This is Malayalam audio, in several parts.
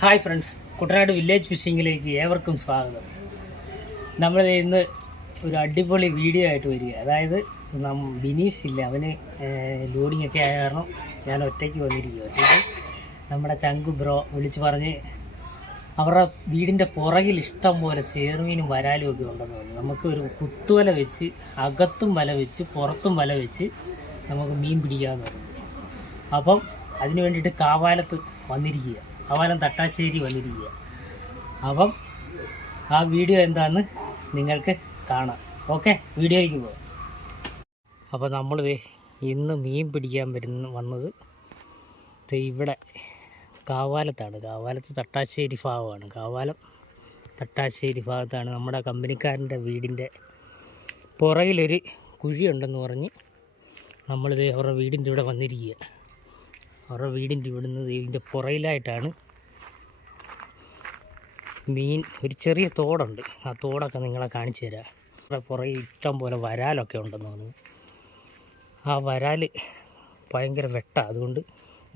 ഹായ് ഫ്രണ്ട്സ്, കുട്ടനാട് വില്ലേജ് ഫിഷിങ്ങിലേക്ക് ഏവർക്കും സ്വാഗതം. നമ്മൾ ഇന്ന് ഒരു അടിപൊളി വീഡിയോ ആയിട്ട് വരിക. അതായത് ബിനീഷ് ഇല്ല, അവന് ലോഡിംഗ് ഒക്കെ ആയ കാരണം ഞാൻ ഒറ്റയ്ക്ക് വന്നിരിക്കുക. ഒറ്റയ്ക്ക് നമ്മുടെ ചങ്കു ബ്രോ വിളിച്ച് പറഞ്ഞ് അവരുടെ വീടിൻ്റെ പുറകിൽ ഇഷ്ടം പോലെ ചേർമീനും വരാലും ഒക്കെ ഉണ്ടെന്ന് പറഞ്ഞു. നമുക്ക് ഒരു കുത്തുവല വെച്ച് അകത്തും വല വെച്ച് പുറത്തും വല വെച്ച് നമുക്ക് മീൻ പിടിക്കാമെന്ന് പറഞ്ഞു. അപ്പം അതിന് വേണ്ടിയിട്ട് കാവാലത്ത് വന്നിരിക്കുക, കാവാലം തട്ടാശ്ശേരി വന്നിരിക്കുക. അപ്പം ആ വീഡിയോ എന്താണെന്ന് നിങ്ങൾക്ക് കാണാം. ഓക്കെ, വീഡിയോയിലേക്ക് പോകാം. അപ്പോൾ നമ്മളിത് ഇന്ന് മീൻ പിടിക്കാൻ വന്നത് ഇവിടെ കാവാലത്താണ്. കാവാലത്ത് തട്ടാശ്ശേരി ഭാഗമാണ്. കാവാലം തട്ടാശ്ശേരി ഭാഗത്താണ് നമ്മുടെ കമ്പനിക്കാരൻ്റെ വീടിൻ്റെ പുറകിലൊരു കുഴിയുണ്ടെന്ന് പറഞ്ഞ് നമ്മളിത് അവരുടെ വീടിൻ്റെ ഇവിടെ വന്നിരിക്കുക. അവരുടെ വീടിൻ്റെ ഇവിടുന്ന് ഇതിൻ്റെ പുറയിലായിട്ടാണ് മീൻ. ഒരു ചെറിയ തോടുണ്ട്, ആ തോടൊക്കെ നിങ്ങളെ കാണിച്ചു തരാം. അവിടെ പുറകിൽ ഇഷ്ടം പോലെ വരാലൊക്കെ ഉണ്ടെന്ന് പറഞ്ഞു. ആ വരാൽ ഭയങ്കര വെട്ടാണ്, അതുകൊണ്ട്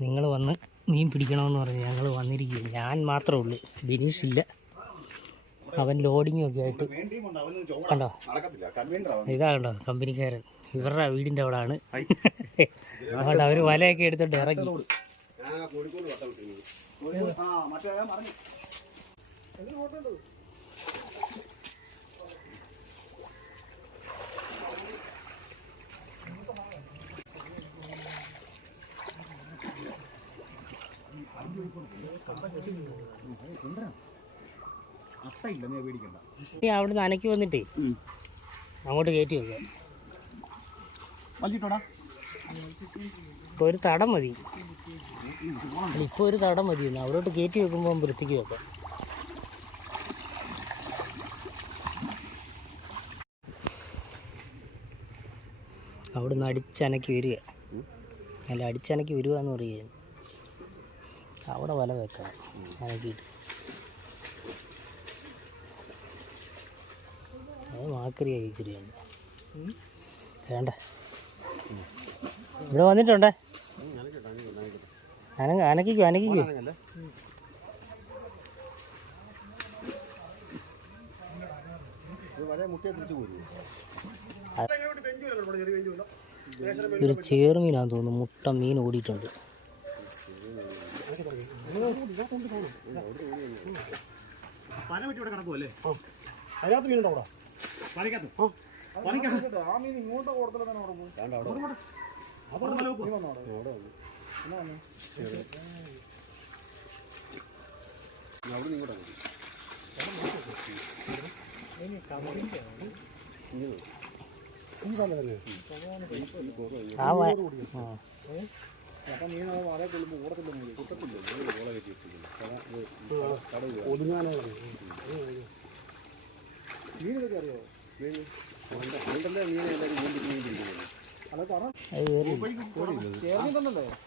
നിങ്ങൾ വന്ന് മീൻ പിടിക്കണമെന്ന് പറഞ്ഞ് ഞങ്ങൾ വന്നിരിക്കുക. ഞാൻ മാത്രമേ ഉള്ളൂ, ബിനീഷ് ഇല്ല. അവൻ ലോഡിങ്ങും ഒക്കെ ആയിട്ട് കണ്ടോ, ഇതാ കണ്ടോ കമ്പനിക്കാരൻ. ഇവരുടെ വീടിൻ്റെ അവിടെ ആണ്. അതുകൊണ്ട് അവർ വലയൊക്കെ എടുത്തോണ്ട് ഇറങ്ങി. അവിടുന്ന് അനക്കി വന്നിട്ടേ അങ്ങോട്ട് കയറ്റി വെക്കാം. ഇപ്പോൾ ഒരു തടം മതി, ഇപ്പോൾ ഒരു തടം മതി. അവിടോട്ട് കയറ്റി വെക്കുമ്പോൾ വൃത്തിക്ക് വെക്കാം. അവിടുന്ന് അടിച്ചനക്കി വരിക, അല്ല അടിച്ചനക്കി വരിക എന്ന് പറയുക. അവിടെ വല വെക്കണം അനക്കിയിട്ട്. അത് മാക്കരി കഴിക്കുകയാണ് വേണ്ട. ഇവിടെ വന്നിട്ടുണ്ടേ, അനക്കിക്കോ അനക്കിക്കോ. ഒരു ചേർമീനാന്ന് തോന്നുന്നു, മുട്ട മീൻ ഓടിയിട്ടുണ്ട്. അതിനകത്ത് മീനുണ്ടോ അവിടെ?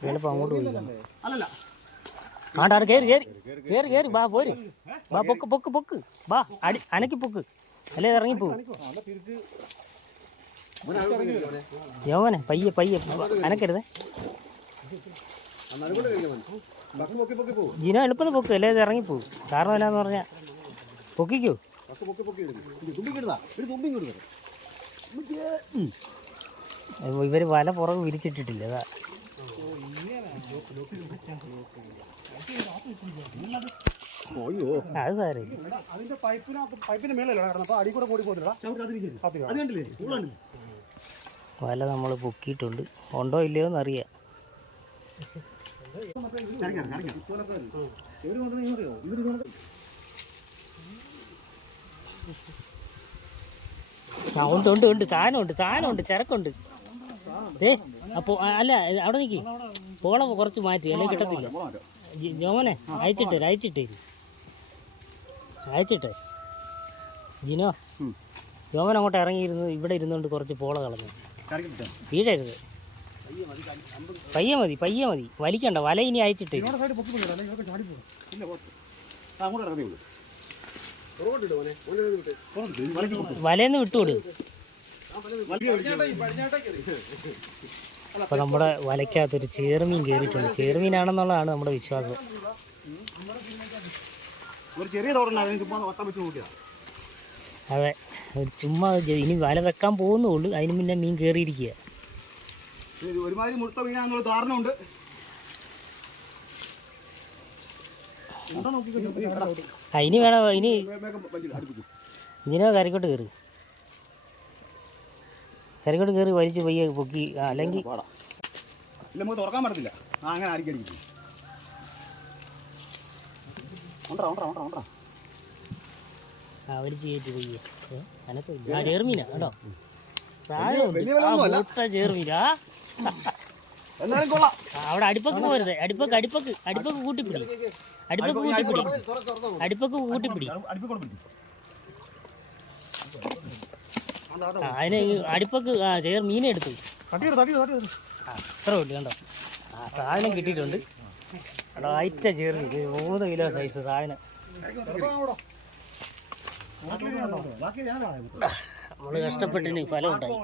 എളുപ്പം അങ്ങോട്ട് പോയി ആണ്ടാണ്. കയറി കയറി കയറി കയറി ബാ, പോര് ബാ, പൊക്ക് പൊക്ക് പൊക്ക് ബാ, അനക്കി പൊക്ക്, അല്ലേ ഇറങ്ങിപ്പോവും. യോമനെ പയ്യെ പയ്യെ അനക്കരുതേ. ജിനോ എളുപ്പം പൊക്ക്, അല്ലേ ഇത് ഇറങ്ങിപ്പോവും. കാരണം എന്നാന്ന് പറഞ്ഞാൽ പൊക്കിക്കോ. ഇവര് വല പുറകെ വിരിച്ചിട്ടിട്ടില്ല, അതാ. അത് സാരേ, വല നമ്മൾ പൊക്കിയിട്ടുണ്ട്. ഉണ്ടോ ഇല്ലയോ എന്നറിയാം. ഉണ്ട് ഉണ്ട് ഉണ്ട്, സാധനമുണ്ട് ചരക്കുണ്ട്. അപ്പോൾ അല്ല അവിടെ നിൽക്കി, പോളം കുറച്ച് മാറ്റി, അല്ലെങ്കിൽ കിട്ടത്തില്ല. ജോമനെ അയച്ചിട്ടേ ജിനോ, ജോമൻ അങ്ങോട്ട് ഇറങ്ങിയിരുന്നു. ഇവിടെ ഇരുന്നുകൊണ്ട് കുറച്ച് പോള കളഞ്ഞു. വീഴരുത്, പയ്യെ മതി, വലിക്കണ്ട. വല ഇനി അയച്ചിട്ടേ. വലയെന്ന് വിട്ടുകൊടു. അപ്പോൾ നമ്മുടെ വലയ്ക്കകത്തൊരു ചേർമീൻ കയറിയിട്ടുണ്ട്. ചേർമീനാണെന്നുള്ളതാണ് നമ്മുടെ വിശ്വാസം. ഒരു ചെറിയ തോടുണ്ടായിരുന്നു ചുമ്മാ വട്ടം വെച്ച് നോക്കിയാ. അതെ, ഒരു ചുമ്മാ ഇനി വല വെക്കാൻ പോകുന്നുള്ളൂ, അതിന് മുന്നേ മീൻ കയറിയിരിക്കുക. ഒരുമാതിരി മുഴുത്ത മീനാന്നുള്ള ധാരണയുണ്ട്. ഇനി വേണം, ഇനി ഇതിനോ കരക്കോട്ട് കയറി വലിച്ച് പയ്യെ പൊക്കി, അല്ലെങ്കിൽ ഇല്ല നമുക്ക് തുറക്കാൻ പറ്റത്തില്ല. അങ്ങനെ അടിക്കടിക്കും വലിച്ച് കയറ്റി പയ്യെ. അനക്ക് ചേർമീനാ കേട്ടോ, ചേർമീനാ. അവിടെ അടുപ്പൊക്കെ പോരുത്, അടുപ്പൊക്കെ കൂട്ടിപ്പിടി. അതിന് അടുപ്പൊക്കെ മീനെ എടുത്തു. അത്ര ഉണ്ട് കണ്ടോ, സാധനം കിട്ടിയിട്ടുണ്ട്. അയിറ്റ ചേർന്ന് 3 കിലോ സൈസ് സാധനം നമ്മള് കഷ്ടപ്പെട്ടിന് ഫലം ഉണ്ടായി.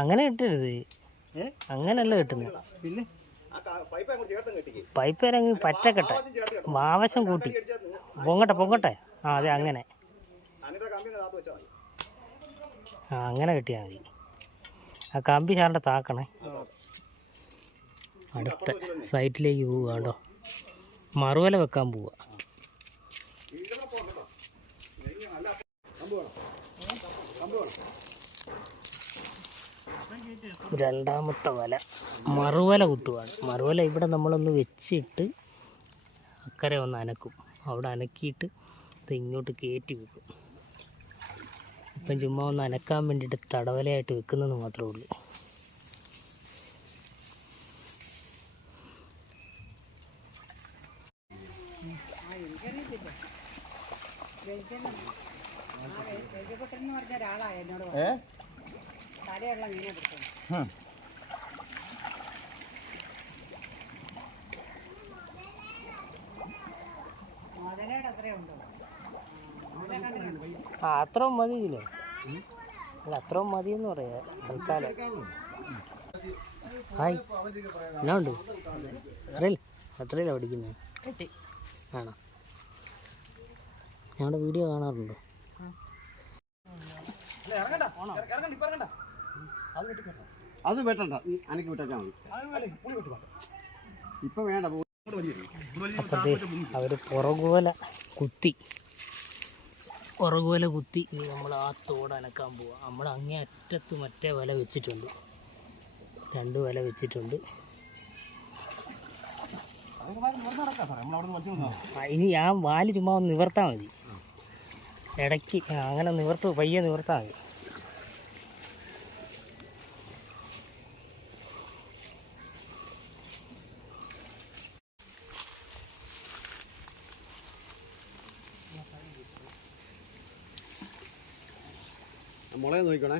അങ്ങനെ കിട്ടരുത്, അങ്ങനല്ല കിട്ടുന്നത്. പിന്നെ പൈപ്പ് ഇറങ്ങി പറ്റക്കട്ടെ, ആവശ്യം കൂട്ടി പൊങ്ങട്ടെ. അതെ, അങ്ങനെ അങ്ങനെ കിട്ടിയാൽ മതി. ആ കമ്പി ചാണ്ട താക്കണേ. അടുത്ത സൈറ്റിലേക്ക് പോവുക കേട്ടോ, മറുവല വെക്കാൻ പോവുക. രണ്ടാമത്തെ വല മറുവല കുത്തുവാണ്. മറുവല ഇവിടെ നമ്മളൊന്ന് വെച്ചിട്ട് അക്കരെ ഒന്ന് അനക്കും, അവിടെ അനക്കിയിട്ട് ഇത് ഇങ്ങോട്ട് കയറ്റി വെക്കും. ഇപ്പം ചുമ്മാ ഒന്ന് അനക്കാൻ വേണ്ടിയിട്ട് തടവലയായിട്ട് വെക്കുന്നതെന്ന് മാത്രമേ ഉള്ളൂ. അത്രയും മതിയില്ലേ? അല്ല, അത്രയും മതിയെന്ന് പറയാ തൽക്കാലം. ഹായ്, എന്നാ ഉണ്ട്? എത്രയിലാണ് പഠിക്കുന്നത്? ആണോ? ഞങ്ങളുടെ വീഡിയോ കാണാറുണ്ടോ? അത് വെട്ടണ്ട, അനക്ക് വിട്ടാൽ മതി. ഇപ്പൊ വേണ്ട. അപ്പത്തേ അവര് പുറകുവല കുത്തി ഇനി നമ്മൾ ആ തോട് അനക്കാൻ പോവാം. നമ്മൾ അങ്ങേ അറ്റത്ത് മറ്റേ വല വെച്ചിട്ടുണ്ട്, 2 വല വെച്ചിട്ടുണ്ട്. ഇനി ആ വാല് ചുമ്മാ ഒന്ന് നിവർത്താൽ മതി, ഇടയ്ക്ക് അങ്ങനെ പയ്യെ നിവർത്താൽ മതി. മുളയെ നോക്കണേ.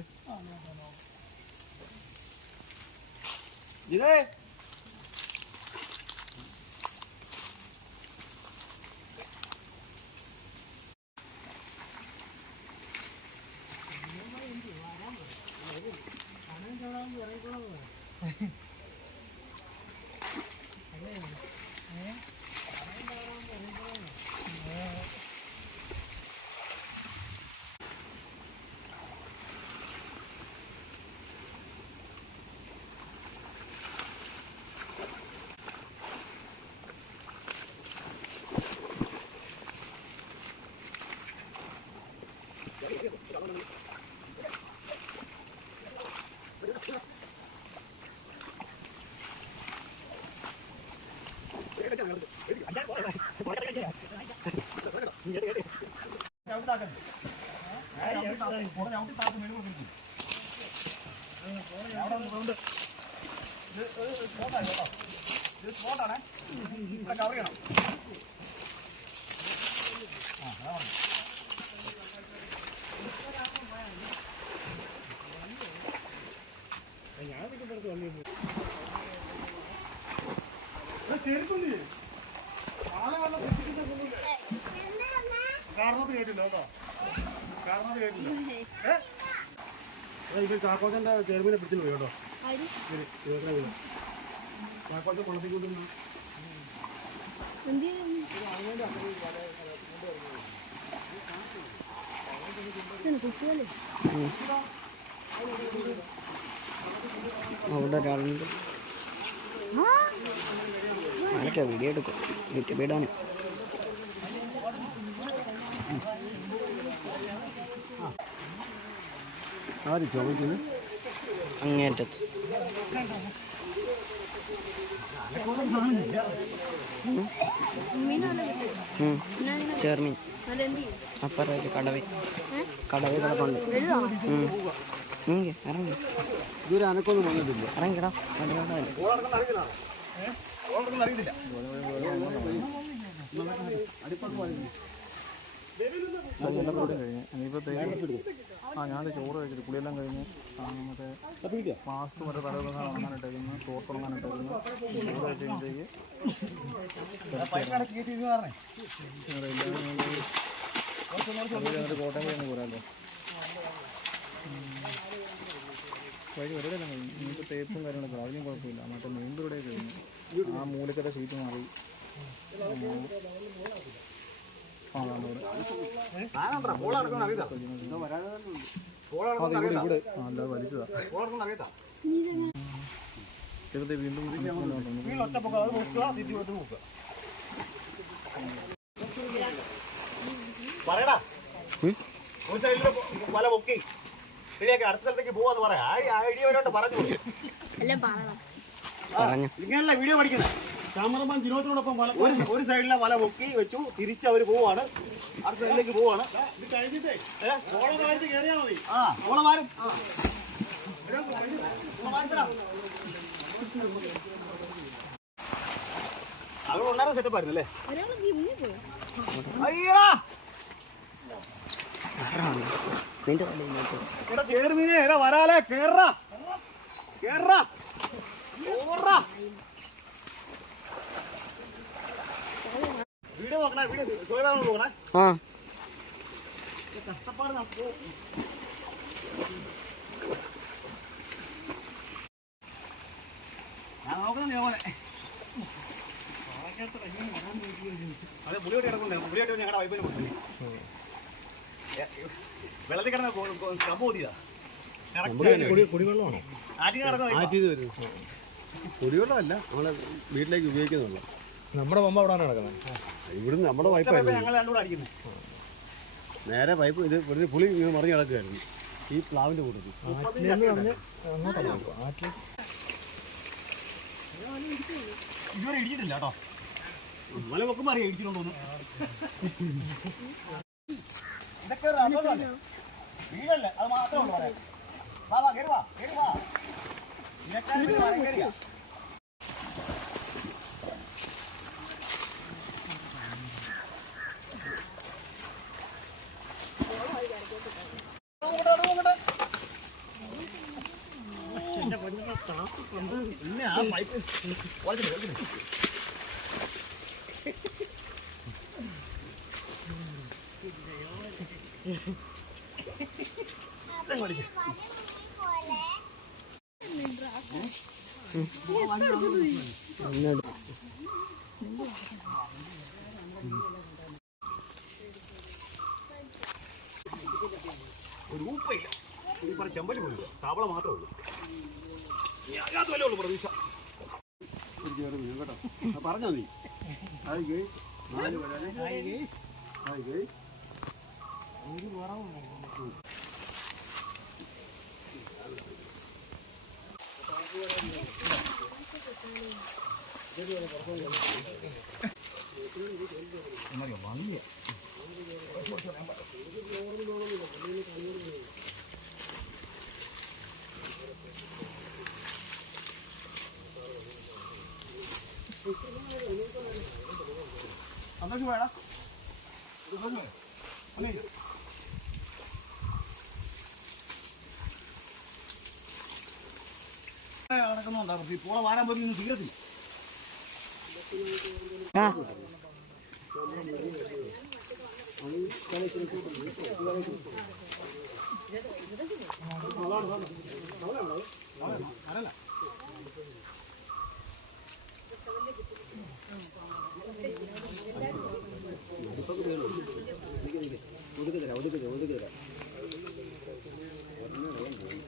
ചാക്കോച്ചന്റെ ചെറുമീനെ പിടിച്ചു പോയി കേട്ടോ. അവിടെ ഒരാളുണ്ട്. ആരൊക്കെ വീഡിയോ എടുക്കും യൂട്യൂബ് ഇടാനും. അങ്ങേറ്റത്ത് ചെറുമീൻ അപ്പുറത്തേക്ക് കടവേ കിടപ്പുണ്ട്. നീങ്ങി ഇറങ്ങി ഇറങ്ങിക്കടാ. ഞാൻ ചോറ് കഴിച്ചിട്ട് കുളിയെല്ലാം കഴിഞ്ഞ് മറ്റേ മാസ്ക് മറ്റേ തലവേദന ഉണങ്ങാനിട്ടേക്കുന്നു, തോർത്തുണങ്ങാനിട്ടേക്കുന്നു. ചോറ് കഴിച്ച് കോട്ടയം കഴിഞ്ഞ് പോരാല്ലോ. വഴി വെറുതെ കഴിഞ്ഞു. ഇനിയിപ്പോൾ തേപ്പും കാര്യങ്ങളൊക്കെ അതിനും കുഴപ്പമില്ല. മറ്റേ മെയിൻറോടെ കഴിഞ്ഞു. ആ മൂലക്കത്തെ സീറ്റ് മാറി. അല്ലാതെ വലിച്ചതാ. ചെറുതെ വീണ്ടും പറയടാ, ഒരു സൈഡിൽ വല പൊക്കി ശരിയാക്കി അടുത്ത സ്ഥലത്തേക്ക് പോവാന്ന് പറയാം. ഐഡിയ വരോട്ട് പറഞ്ഞു ഇങ്ങനെയല്ല വീഡിയോ പഠിക്കുന്നത്. ക്യാമറമാൻ ജിനോത്തിനോടൊപ്പം ഒരു സൈഡിലെ വല പൊക്കി വെച്ചു, തിരിച്ച് അവർ പോവാണ്, അടുത്ത സൈഡിലേക്ക് പോവാണ്. ഇത് കഴിഞ്ഞിട്ടേ കയറിയാൽ മതി. ആ ഓളമാരും അവിടെ ഉണ്ടായിരുന്ന സെറ്റപ്പ് ആയിരുന്നു അല്ലേ? അയ്യടാ ചേർമീനെ വരാലേ കേറാ കേറാ ഓറാ. വീഡിയോ നോക്കണേ, വീഡിയോ സോയിലാണോ നോക്കണേ. കഷ്ടപ്പാട് നമുക്ക് ഞാൻ നോക്കുന്ന പോലെ അതെ പുളിയോട്ട് കിടക്കണ്ടേ, പുളിയോട്ട് ഞങ്ങളുടെ വൈപ്പിന് കൊടുത്തു. വെള്ളത്തിൽ കിടന്ന കമ്പ് കൂതിയതാ. കുടിവെള്ളമാണോ? കുടിവെള്ളമല്ല, നമ്മളെ വീട്ടിലേക്ക് ഉപയോഗിക്കുന്നുള്ളൂ. നമ്മുടെ പമ്പ അവിടെ നടക്കുന്നത്. ഇവിടുന്ന് നമ്മുടെ പൈപ്പായിരുന്നു. ഞങ്ങൾ രണ്ടുകൂടെ അടിക്കുന്നത് നേരെ പൈപ്പ് ഇത് വെറുതെ പുളി ഇങ്ങനെ മറിഞ്ഞ് കിടക്കുകയായിരുന്നു ഈ പ്ലാവിൻ്റെ കൂട്ടത്തിൽ. ഇതുവരെ ഇടിച്ചിട്ടില്ല കേട്ടോ. വല വെക്കുമ്പോൾ അറിയാം ഇടിച്ചിട്ടുണ്ടോന്ന്. ഇതൊക്കെ വീടല്ലേ, അത് മാത്രമേ ഉള്ളൂ പറയാം. വാ വാ കയറി വാ കയറി വാ. കയറിയാ പിന്നെ ആ പൈപ്പ് ഒരു ഊപ്പയില്ല. ഈ പറഞ്ഞ ചെമ്പല് പോലും താവള മാത്രമേ ഉള്ളൂ. അത് വല്ല ഉള്ളു പ്രതീക്ഷ. കേട്ടോ പറഞ്ഞോ നീ. ഭംഗിയ സന്തോഷം വേടാ. നടക്കുന്നുണ്ടാകും. ഈ പോള വാരാൻ പോയി നിന്ന് തീരത്തില്ല.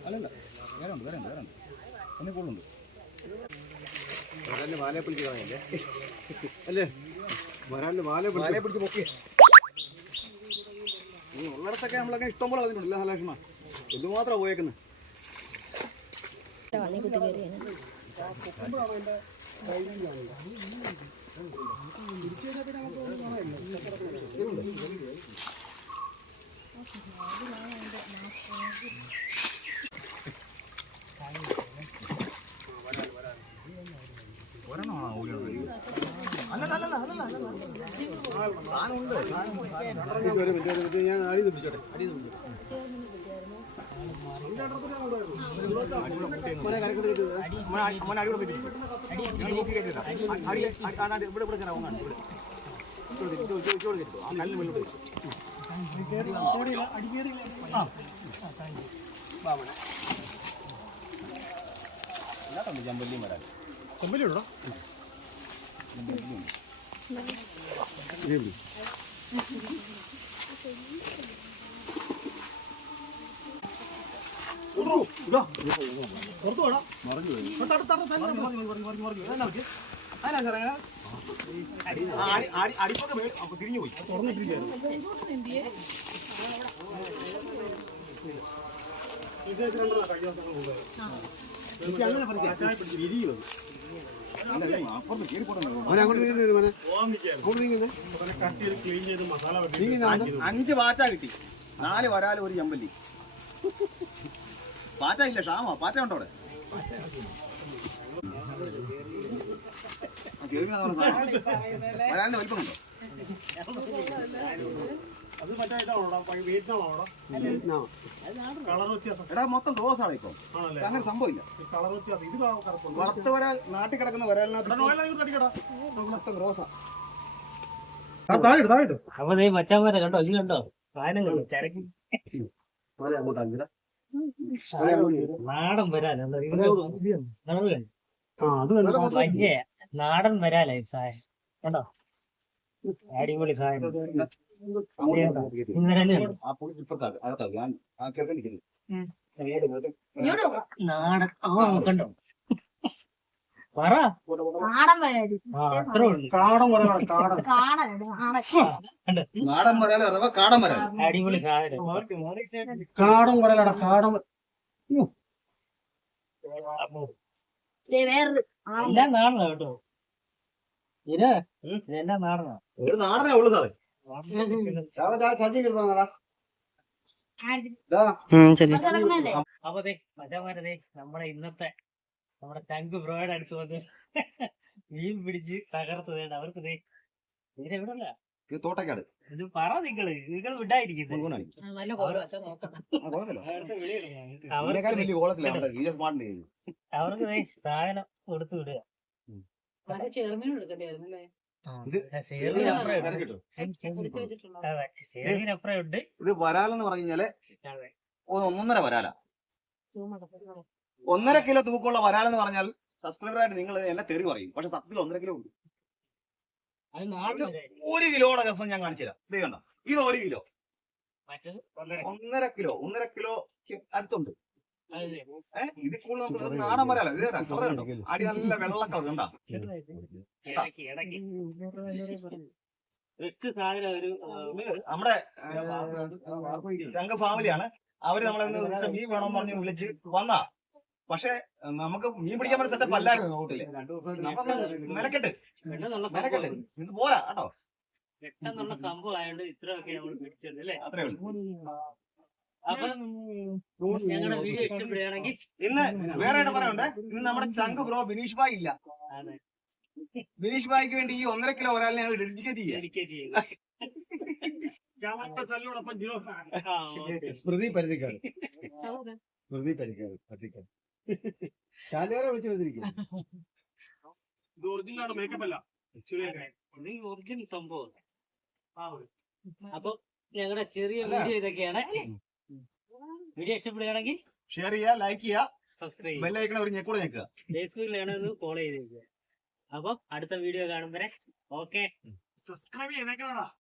അല്ലല്ല വേറെ ഉണ്ട് ഒന്നേ കൂടുതലുണ്ട്. വരാലിന്റെ വാലയെ പിടിച്ച് കളയല്ലേ അല്ലേ? വരാലിന്റെ വാലയെ പിടിച്ച് പൊക്കി ഈ ഉള്ളിടത്തൊക്കെ നമ്മളൊക്കെ ഇഷ്ടം പോലെ അതിനുണ്ടല്ല ഹലക്ഷ്മ എന്തുമാത്രം പോയേക്കുന്നത്. ഞാൻ അടി തുപ്പിച്ചോട്ടെ. ജമ്പല്ലിയും വരാൻ കൊമ്പലിയോടാ പുറത്തു വേണം അടിപ്പൊക്കെ തിരിഞ്ഞു പോയി തുറന്നിട്ടിരിക്കുകയായിരുന്നു. എനിക്ക് അങ്ങനെ പറിക്കാം. 5 പാറ്റ കിട്ടി, 4 വരാല്, 1 ചെമ്പല്ലി. പാറ്റ ഇല്ല, ക്ഷാമ. പാറ്റ ഉണ്ടോ അവിടെ? വരാലിന്റെ വലിപ്പമുണ്ടോ? അത് മറ്റേ എടാ മൊത്തം ക്ലോസ് ആണ് ഇപ്പൊ. അങ്ങനെ സംഭവമില്ല. വളർത്ത് വരാൽ നാട്ടിൽ കിടക്കുന്ന വരാലിനകത്ത് മൊത്തം ക്ലോസാ. അപ്പൊ മച്ചാമാരെ കണ്ടോ, ഇത് കണ്ടോ സാധനം കണ്ടോ, ചരക്ക് നാടൻ വരാല വലിയ നാടൻ വരാലായി സാധനം കണ്ടോ, അടിപൊളി സാധനം. നാടൻ കണ്ടോ പറ അത്ര നാടൻ വരാൽ അഥവാ കാടൻ വരാൽ. അടിപൊളി സാധനം. കാടം വരാലടാ, കാടം. എല്ലാം നാടനാ കേട്ടോ, ഇതെല്ലാം നാടനാ. ഒരു നാടനേ ഉള്ളു സാറേ. അപ്പൊ മച്ചാമാരെ നമ്മുടെ ഇന്നത്തെ നമ്മുടെ ചങ്ക് ബ്രോയുടെ അടുത്ത് വന്ന് മീൻ പിടിച്ച് തകർത്തത് അവർക്ക് എവിടല്ല ഇത് തോട്ടക്കാട്. ഇത് പറ നിങ്ങൾ വിടായിരിക്കുന്നത് അവർക്ക് സാധനം കൊടുത്തു വിടുക. ചേർവിനപ്പുറം ഉണ്ട്. ഇത് വരാലെന്ന് പറഞ്ഞു കഴിഞ്ഞാല് 1.5 വരാല, 1.5 കിലോ തൂക്കമുള്ള വരാലെന്ന് പറഞ്ഞാൽ സബ്സ്ക്രൈബറായിട്ട് നിങ്ങൾ എന്നെ തെറി പറയും, പക്ഷെ സത്യത്തിൽ 1.5 കിലോ ഉണ്ട്. 1 കിലോയുടെ രസം ഞാൻ കാണിച്ചു തരാം. ഇത് കണ്ടോ, ഇത് 1 കിലോ, 1.5 കിലോ, 1.5 കിലോ അടുത്തുണ്ട്. ഇത് കൂടുതൽ നാടൻ വരാല. ഇത് കളർ കണ്ടോ, അടി നല്ല വെള്ള കളർ കണ്ടാ. നമ്മുടെ ചങ്ക ഫാമിലിയാണ്. അവര് നമ്മളെ മീൻ വേണമെന്ന് പറഞ്ഞ് വിളിച്ച് വന്നാ, പക്ഷെ നമുക്ക് മീൻ പിടിക്കാൻ പറ്റുന്ന സെറ്റപ്പ് അല്ലായിരുന്നു റോട്ടില്. നമുക്ക് മെനക്കെട്ട് ഇത് പോരാ കേട്ടോ. പെട്ടെന്നുള്ള സംഭവം ആയതുകൊണ്ട് ഇത്രയൊക്കെ നമ്മൾ പിടിച്ചത് അല്ലേ? അത്രേ ഉള്ളൂ. അപ്പം ഞങ്ങളുടെ വീഡിയോ ഇഷ്ടപ്പെടുകയാണെങ്കിൽ ഇന്ന് വേറെ പറയാനുണ്ട്. ഇന്ന് നമ്മുടെ ചങ്ക് ബ്രോ ബിനീഷ് ഭായ് ഇല്ല. ബിനീഷ് ഭായിക്ക് വേണ്ടി ഈ 1.5 കിലോ വരാലിനെ ഞങ്ങൾ ഡെഡിക്കേറ്റ് ചെയ്യാം. സ്മൃതി പരിധിക്കാട്, സ്മൃതി പരിധിക്കാട് ചാലുകാരെ വിളിച്ചു വരുത്തിരിക്കും. ഒറിജിനൽ സംഭവം. അപ്പൊ ഞങ്ങളുടെ ചെറിയ വീഡിയോ ഇതൊക്കെയാണ്. വീഡിയോ ഇഷ്ടപ്പെടുകയാണെങ്കിൽ ഷെയർ ചെയ്യുക, ലൈക്ക് ചെയ്യുക, സബ്സ്ക്രൈബ് ബെല്ലൈക്കൺ ഒരു ഞെക്കൂടെ ഞെക്കുക. ഫേസ്ബുക്കിലാണ് ഫോളോ ചെയ്തേക്കുക. അപ്പം അടുത്ത വീഡിയോ കാണുമ്പോ ഓക്കെ. സബ്സ്ക്രൈബ് ചെയ്തേക്കണോടാ.